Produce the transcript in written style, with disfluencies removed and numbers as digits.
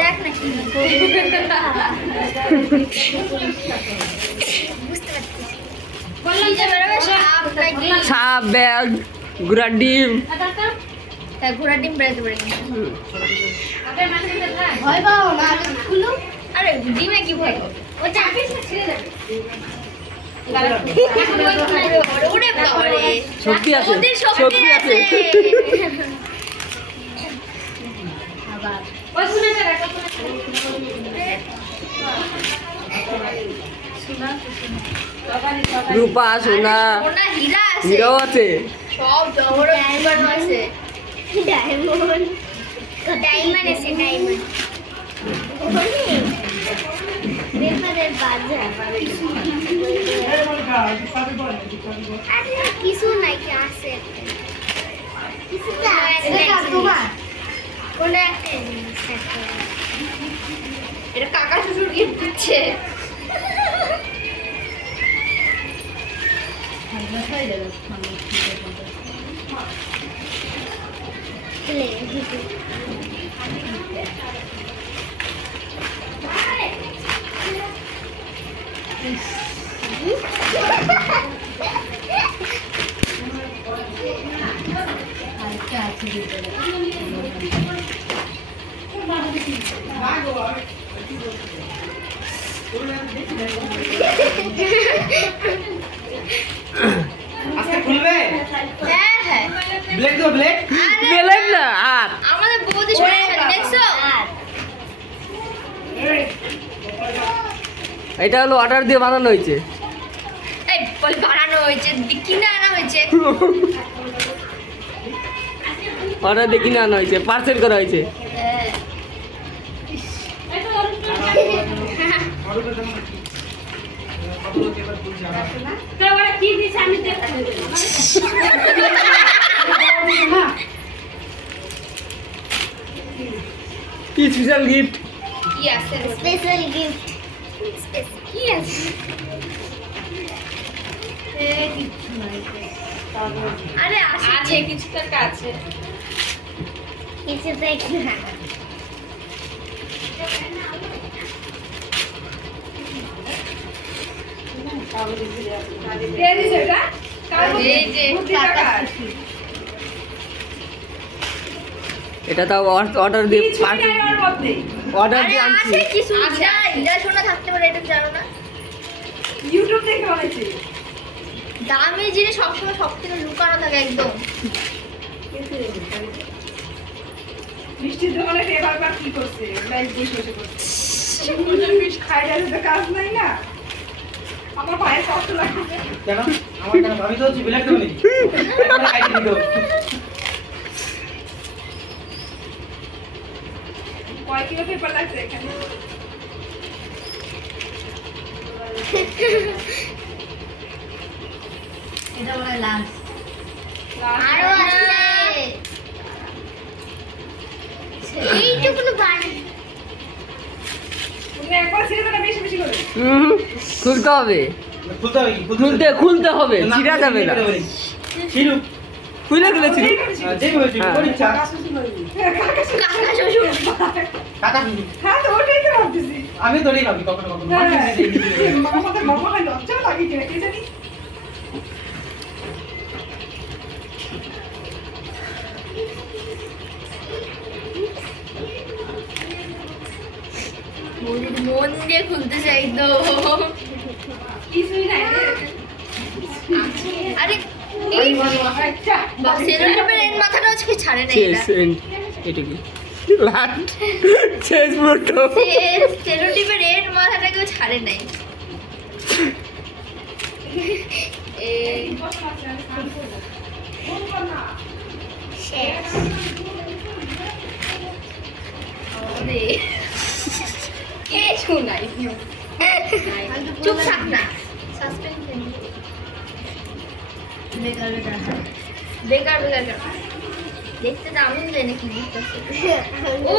দেখ না কি সাপ, ব্যাগ, ঘোড়ার ডিম। ঘোড়ার ডিম বেড়াতে পারে ভয় পাও না। আরে ডিমে কি ভয়? ও চাপিস না, ছিঁড়ে যাবে। শক্তি আছে, শক্তি আছে। রূপা, সোনা, হীরাও আছে। সব ডায়মন্ড আছে। ডায়মন্ড আছে, ডায়মন্ড। কিছু নাই কি আছে এটা কাকা শ্বশুর গিফট দিচ্ছে। আজকে খুলবে? হ্যাঁ হ্যাঁ, ব্লেড তো ব্লেড। বেলেন না হাত। আমাদের বৌদি শুনে দেখছো? এটা হলো অর্ডার দিয়ে বানানো হয়েছে। এই বল বানানো হয়েছে, কিনে আনা হয়েছে। অর্ডার দিয়ে কিনে আনা হয়েছে, পার্সেল করা হয়েছে। কি স্পেশাল গিফট? কি আছে? Special gift. কি আছে? আরে আছে কিছু টাকা আছে। কিছু দেখি না। এটা তাও অর্ডার দিয়ে অর্ডার দিয়ে আনছি। ইউটিউব দেখে বানাইছি। দামি জিনিস সবসময় সব থেকে লুকানো থাকে একদম। মিষ্টির দোকানে এবার কি করছে? লাইভ বসে বসে করছে। মিষ্টি খাই যাচ্ছে তো কাজ নাই না। আমার পায়ে কষ্ট লাগছে। কেন? আমার কেন ভাবি তো ব্লেড তো নেই। আমরা কাটি দিও। কয় কিলো পেপার লাগছে এখানে? এটা বলে লাস্ট। আরো এইটুকুনো বাড়ি। তুমি একবার ছেড়ে দাও না, বেশি বেশি করে। খুলতে হবে, খুলতে হবে কি? খুলতে হবে, ছিঁড়া যাবে না। ছিড়ু। খুলে গেলে ছিঁড়ু। যেই হয়েছে কোন ইচ্ছা? কাকা শ্বশুর। কাকা শুনি। হ্যাঁ তো ওটাই তো ভাবতেছি। আমি তো নেই ভাবি কখনো কখনো। আমাদের মামা হয় লজ্জা লাগে কিনা কে জানি। মন দিয়ে খুলতে চাই তো। কিছুই নাই রে। আরে আচ্ছা সেলোটেপের এর মাথাটা আজকে ছাড়ে না এরা। এটা কি লাট শেষ মুহূর্ত। সেলোটেপের এর মাথাটা কেউ ছাড়ে নাই। এই শেষ। আরে কে শোনাই? চুপ থাক না। সাসপেন্স বেকার বেকার বেকার বেকার দেখতে দারুণ দেয় নাকি? ও